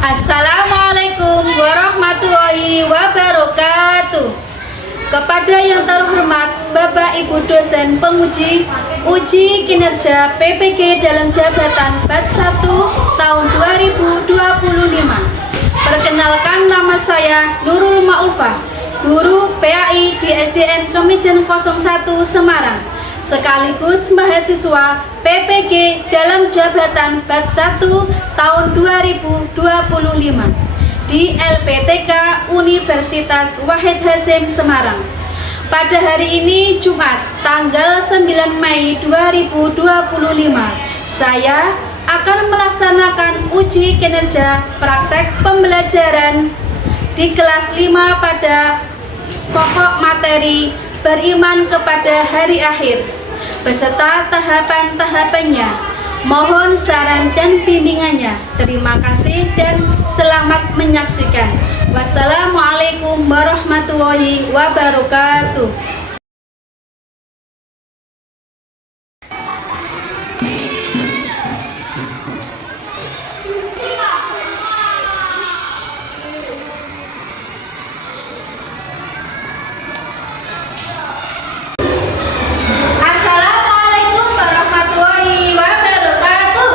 Assalamualaikum warahmatullahi wabarakatuh. Kepada yang terhormat Bapak Ibu dosen penguji uji kinerja PPG dalam jabatan BAT 1 tahun 2025. Perkenalkan, nama saya Nurul Ma'ulfah, guru PAI di SDN Kemijen 01 Semarang, sekaligus mahasiswa PPG dalam jabatan BAT 1 tahun 2025 di LPTK Universitas Wahid Hasyim Semarang. Pada hari ini Jumat tanggal 9 Mei 2025, saya akan melaksanakan uji kinerja praktek pembelajaran di kelas 5 pada pokok materi beriman kepada hari akhir beserta tahapan-tahapannya. Mohon saran dan bimbingannya. Terima kasih dan selamat menyaksikan. Wassalamualaikum warahmatullahi wabarakatuh. Assalamualaikum warahmatullahi wabarakatuh.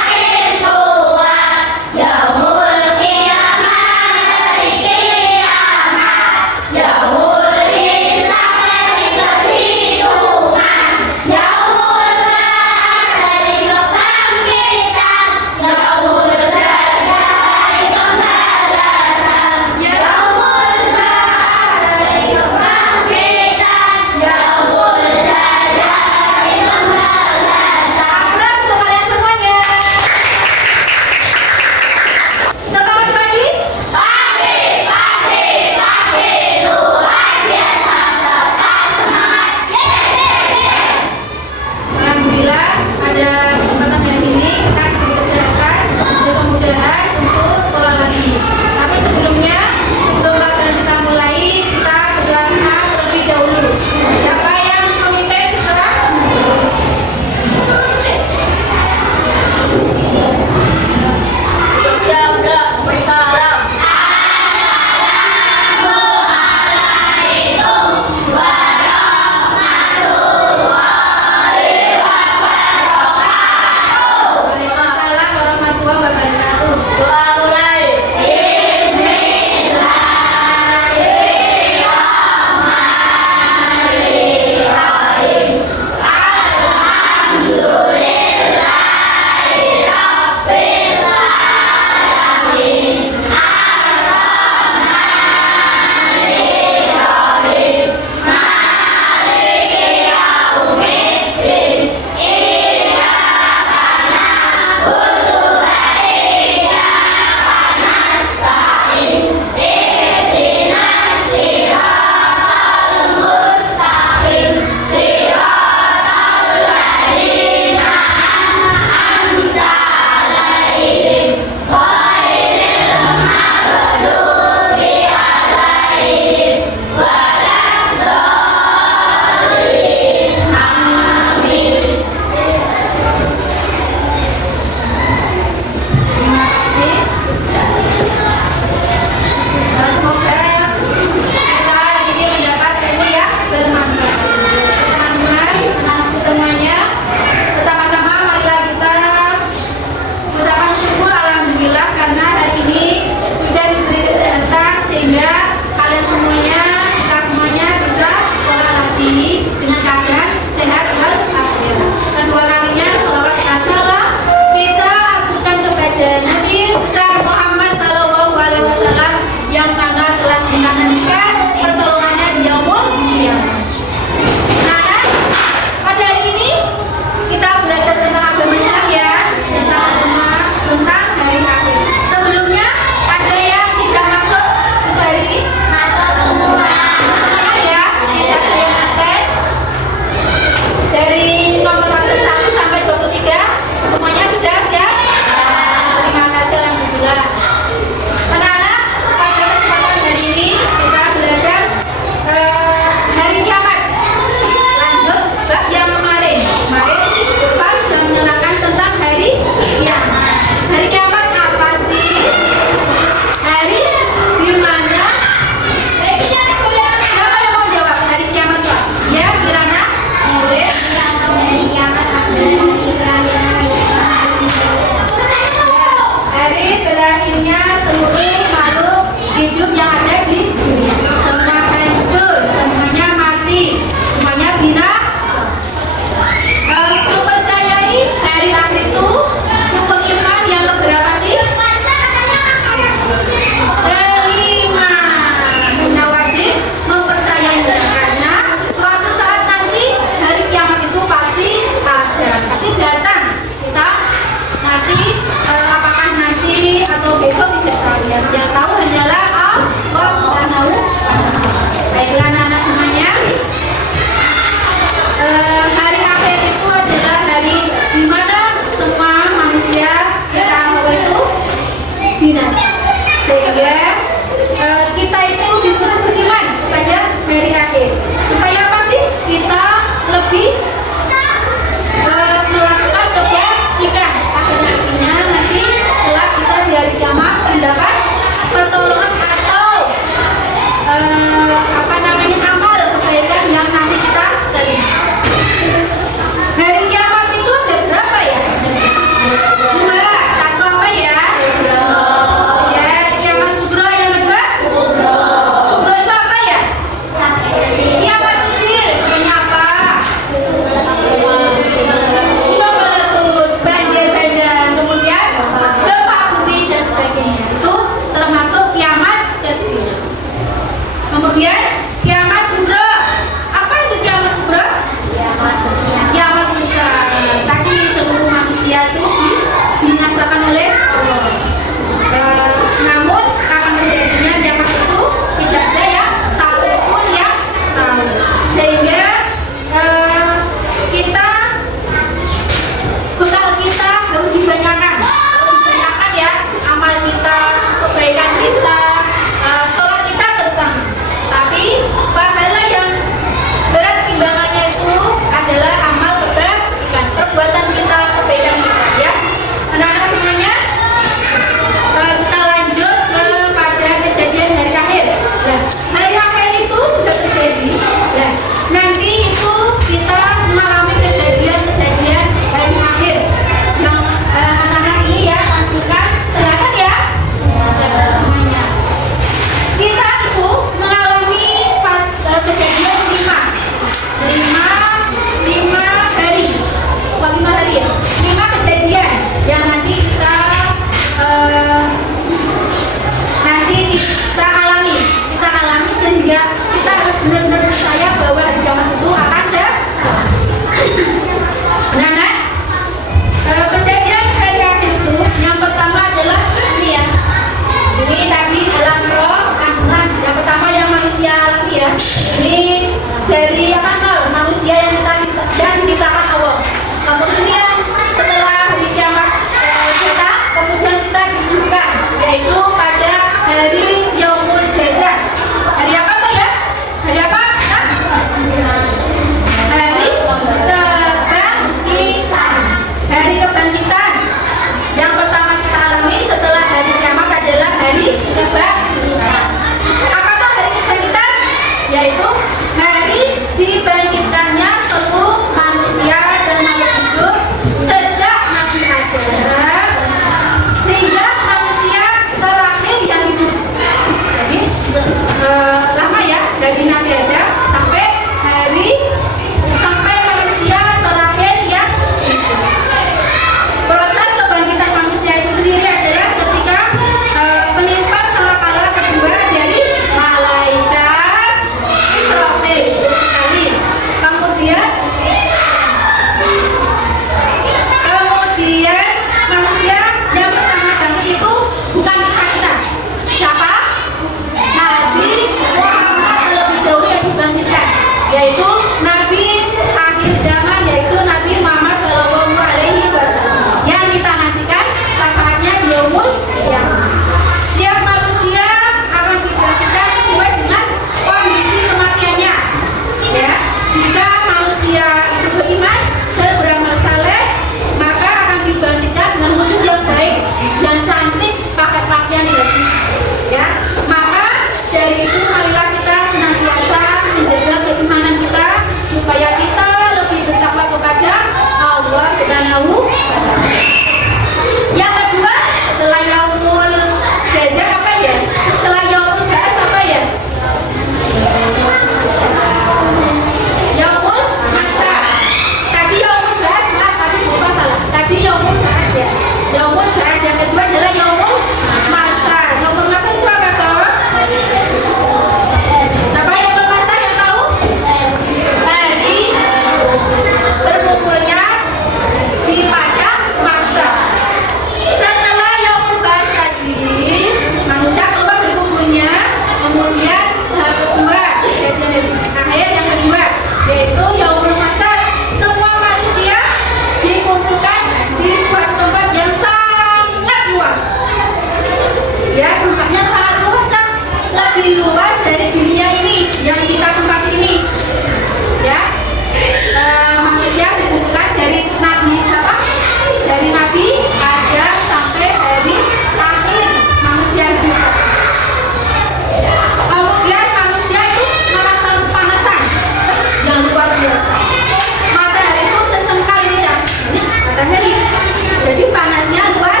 Jadi panasnya luar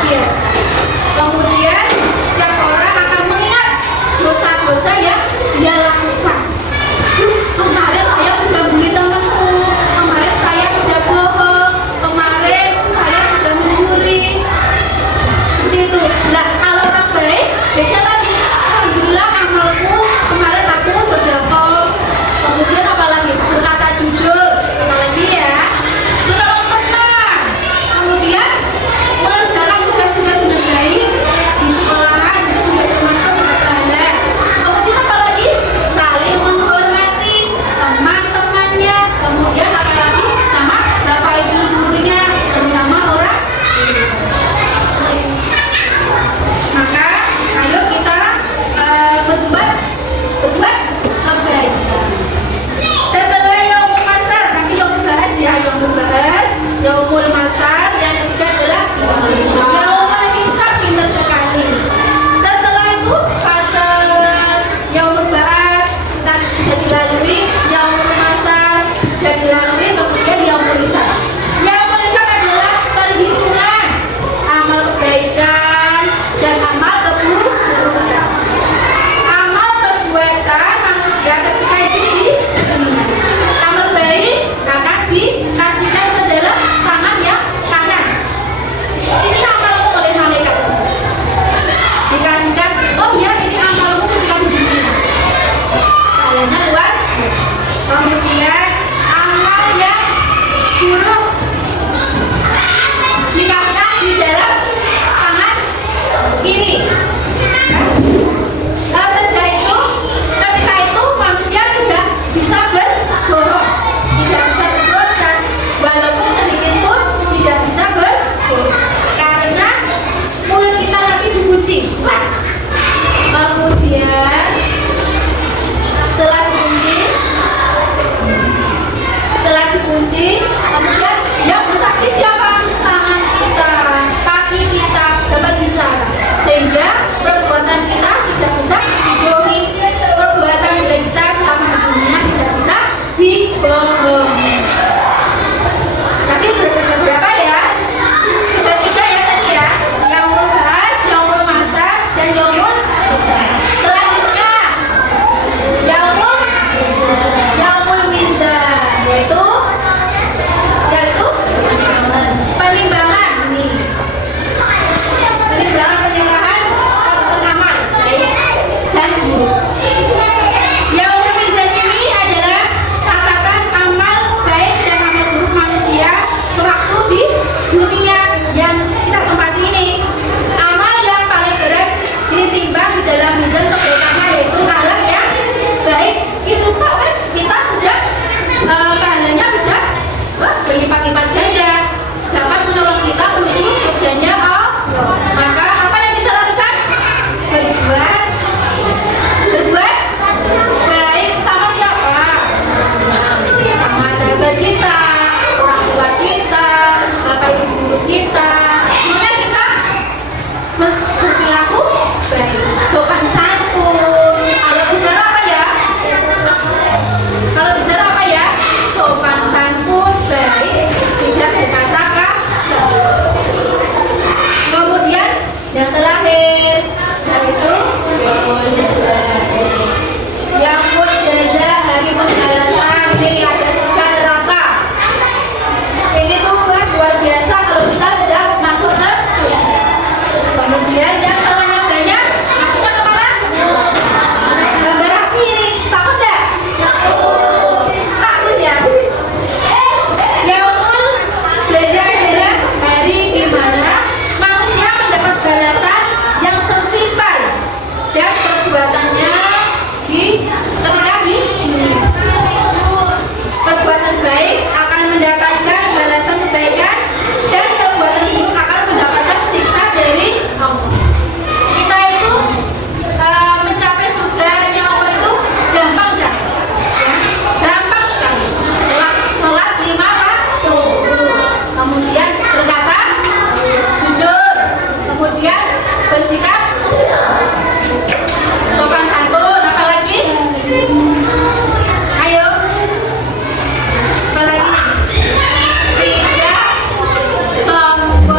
biasa. Kemudian setiap orang akan mengingat dosa-dosa yang dia lakukan. Kemarin saya sudah bully temanku, kemarin saya sudah bohong, kemarin saya sudah mencuri. Seperti itu. Nah, kalau orang baik, beda lagi. Alhamdulillah amalku kemarin aku sedekah. Kemudian apalagi berkata jujur, apalagi ya menolong teman. Kemudian mengerjakan tugas-tugas dengan baik di sekolahan itu juga termasuk pahala. Kemudian apalagi saling menghormati teman-temannya. Kemudian apalagi sama bapak ibu gurunya, terutama orang. Maka ayo kita berbuat kebaikan. Setelah yaumul masar, nanti yaumul bahas ya, yaumul bahas, yaumul masar, yang ketiga adalah yaumul hisab, pintar sekali. Setelah itu fase yaumul bahas sudah dilalui, yaumul masar sudah dilalui, kemudian yaumul hisab. Yaumul hisab adalah perhitungan amal kebaikan dan amal keburukan. Amal perbuatan manusia ketika hidup di dunia. Amal baik akan dikasihkan ke dalam tangan yang kanan. Ini amalmu oleh malaikat. Dikasihkan, oh ya ini amalmu ketika di dunia. Kayaknya luar. Kemudian amal yang buruk dikasihkan di dalam tangan kiri. Sejak itu, ketika itu manusia tidak bisa berbohong, tidak bisa berbohong, walaupun sedikit pun tidak bisa berbohong, karena mulut kita nanti dikunci. Kemudian setelah dikunci, kemudian yang bersaksi siapa? Tangan kita, kaki kita dapat bicara, sehingga perbuatan kita tidak bisa dibohongi. Perbuatan kita selama dunia tidak bisa dibohongi. Tadi berapa ya? Sudah 3 ya tadi ya. Yaumul bahas, yaumul masar, dan yaumul hisab. Selanjutnya yaumul mizan, yaitu penimbangan nih. Penimbangan penyerahan amal baik dan buruk. Yaumul mizan ini adalah catatan amal baik dan amal buruk manusia sewaktu di dunia yang kita tempati ini. Amal yang paling berat ditimbang di dalam mizan kebaikan yaitu amal yang baik. Itu kok wes kita sudah pahalanya sudah berlipat-lipat ganda, dapat menolong kita menuju surganya Allah. Maka apa yang kita lakukan? Berbuat baik sama siapa? Sama sahabat kita, orang tua kita, bapak ibu guru kita. Semuanya kita berperilaku baik, sopan santun. Kalau bicara apa ya? Sopan santun, baik, tidak berkata-kata. Kemudian yang terakhir yaitu yaumul jaza, hari pembalasan. Ini ada surga neraka. Ini tuh luar biasa kalau kita sudah masuk ke surga. Kemudian yang salahnya banyak, masuknya kemana? Gambar api ini, takut gak? Takut ya? Yaumul jaza adalah hari di mana manusia mendapat balasan yang setimpal dan perbuatannya ketika di dunia. Perbuatan baik akan mendapatkan balasan kebaikan dan perbuatan buruk akan mendapatkan siksa dari Allah. Kita itu mencapai surga yang Allah itu gampang ya? Gampang sekali. Sholat 5 waktu, kemudian berkata jujur, kemudian bersikap sopan santun, apalagi? Ayo, apalagi? Tidak sombong.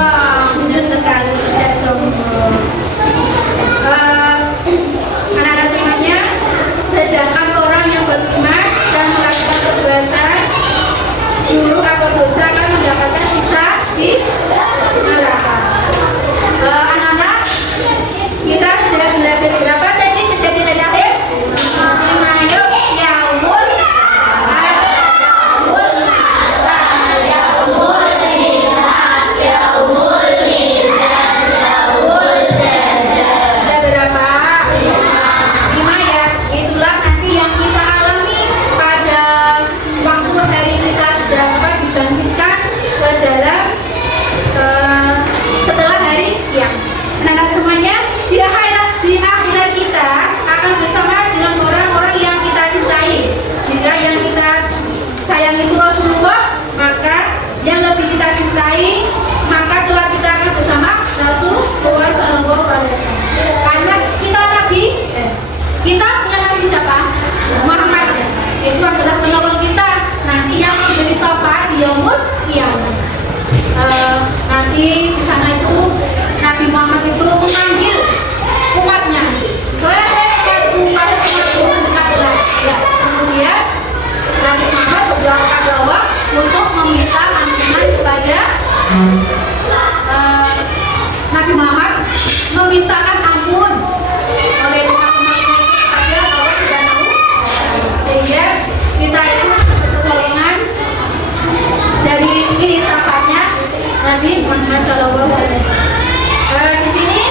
Nabi Muhammad SAW. Di sini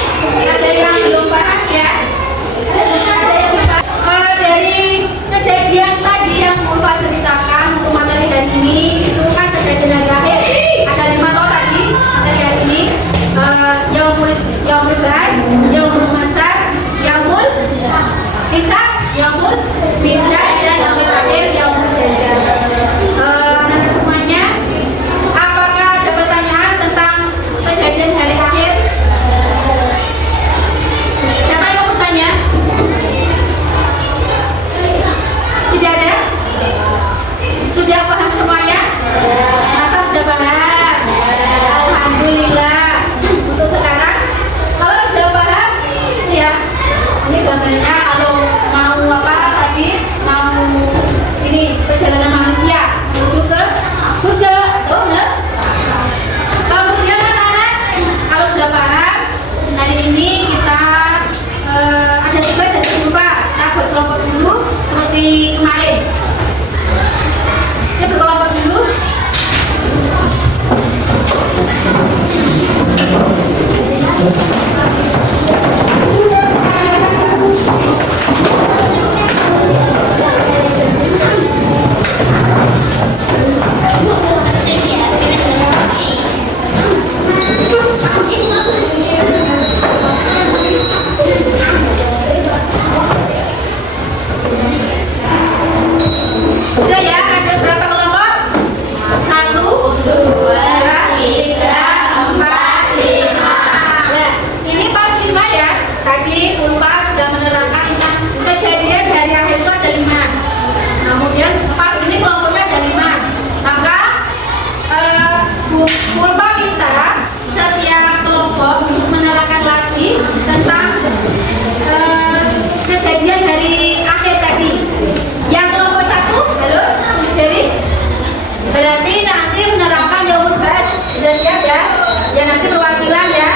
ada yang belum paham ya. Ada yang paham. Dari kejadian tadi yang Bapak ceritakan untuk materi hari ini itu kan kejadian hari akhir. Ada 5 toh tadi materi hari ini. Yaumul Ba'ats, Yaumul Masar, Yaumul Hisab, Yaumul Mizan, dan Yaumul Akhir, Yaumul Jazaa. Anak semuanya, apakah ada pertanyaan tentang kejadian hari akhir? Siapa yang mau bertanya? Tidak ada? Sudah paham semuanya? Masa sudah paham? Alhamdulillah. Untuk sekarang, kalau sudah paham, ya ini gambarnya. Kalau mau apa tadi, mau ini perjalanan manusia menuju ke surga atau enggak? Kemudian anak-anak, kalau sudah paham, hari ini kita ada tugas yang berupa kita berkelompok dulu seperti kemarin. Kita berkelompok dulu. Sudah ya, ada berapa kelompok? 1, 2, 3, 4, 5. Nah, ini pas 5 ya. Tadi Unpad sudah menerangkan tentang kejadian dari akhir itu ada 5. Kemudian pas ini kelompoknya ada 5. Maka Unpad minta setiap kelompok untuk menerangkan lagi tentang kejadian dari akhir tadi. Yang kelompok 1, halo, jadi berarti nanti menerangkan Yaumul Ba'ats. Sudah siap ya? Ya nanti perwakilan ya.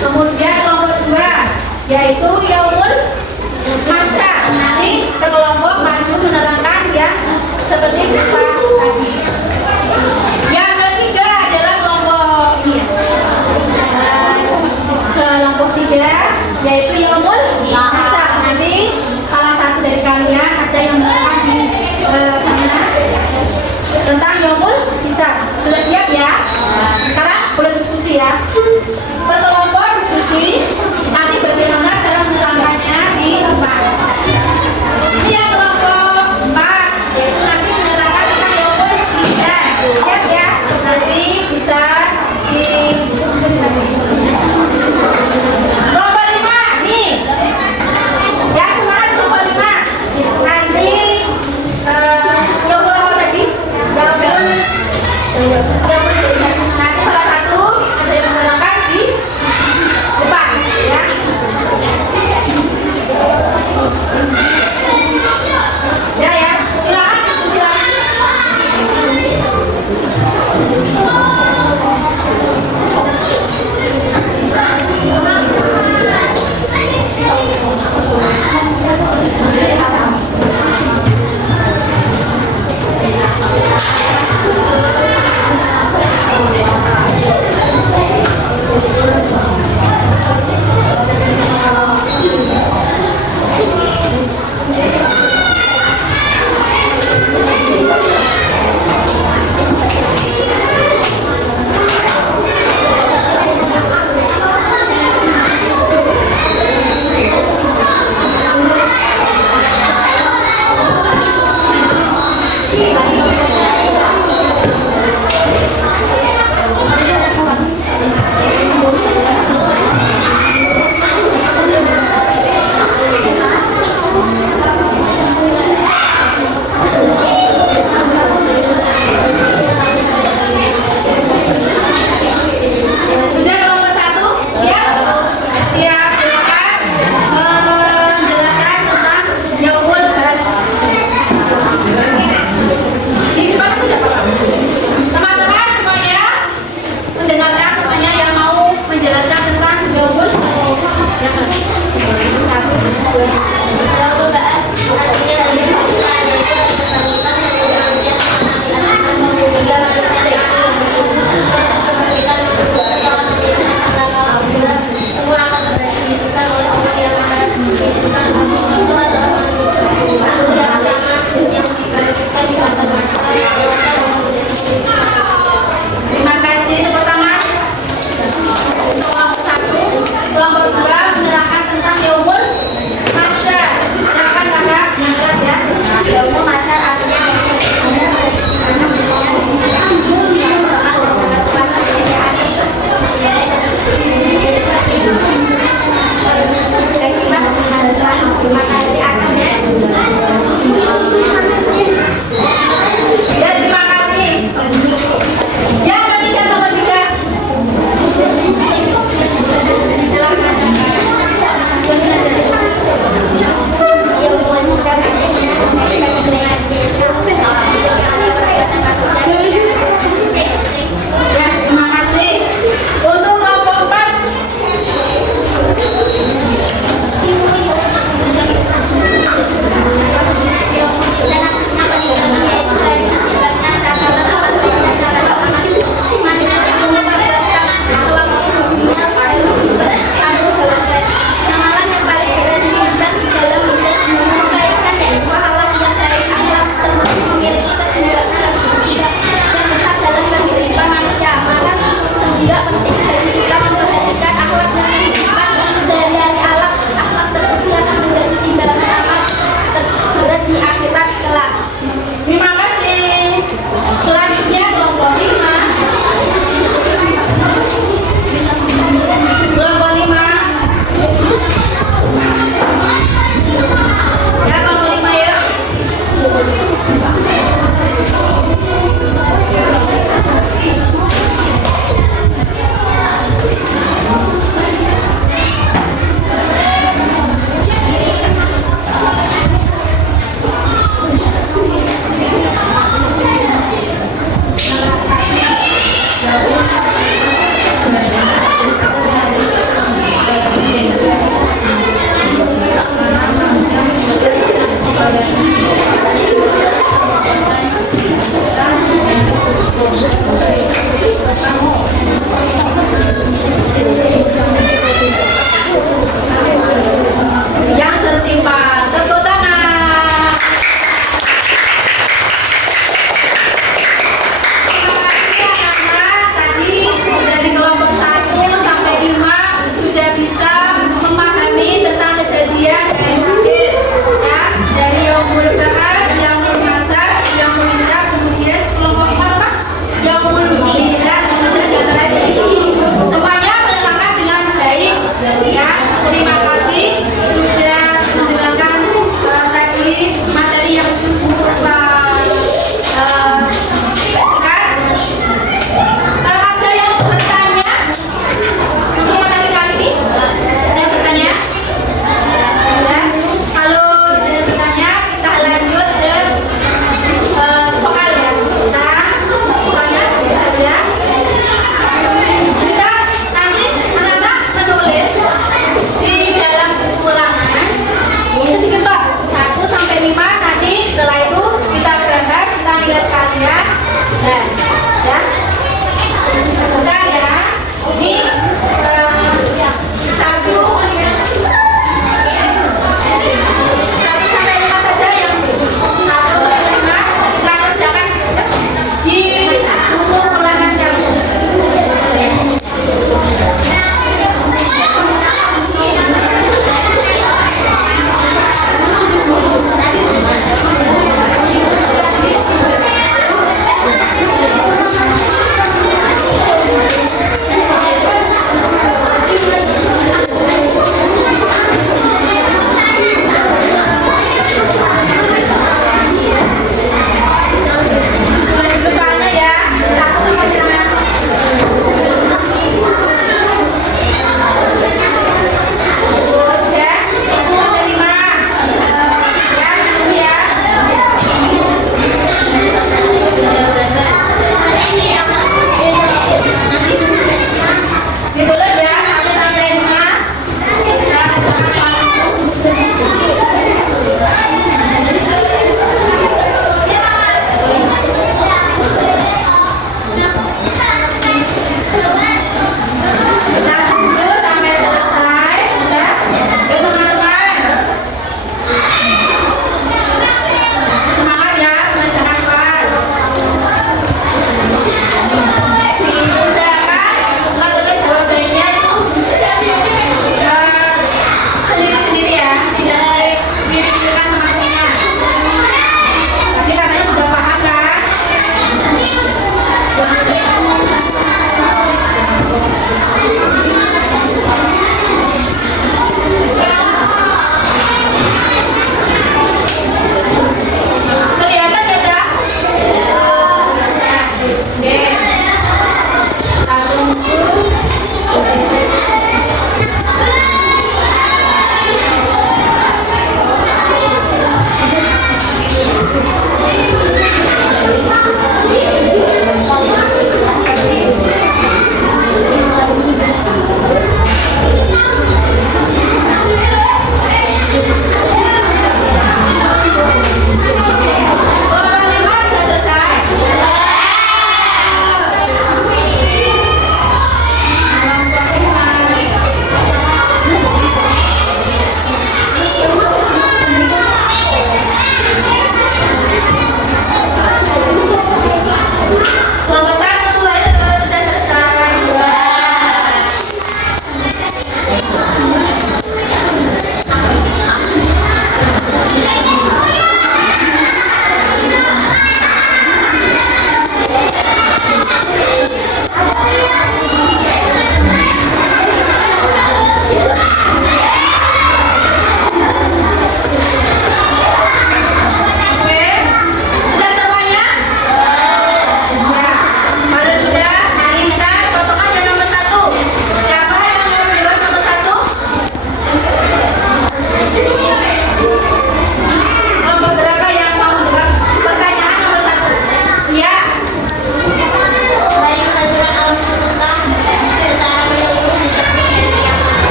Kemudian kelompok 2 yaitu Yaumul Masyar. Nanti berkelompok maju menerangkan yang seperti apa tadi. Yang ketiga adalah kelompok ini ya. Kelompok 3 yaitu Yaumul Hisab. Nanti salah satu dari kalian ada yang menerangkan di sana tentang Yaumul Hisab. Sudah siap ya? Sekarang boleh diskusi ya. Berkelompok diskusi. Nanti bagaimana cara menerangkannya di tempat. Ini yang kelompok 4 yaitu nanti menerangkan tentang Yaumul Hisab. Siap ya? Nanti bisa di kelompok 5 nih. Ya semangat kelompok 5. Nanti Yaumul apa tadi? Nanti salah satu ada yang menerangkan di depan ya. Ya ya, silakan diskusi lagi. Satu, dua.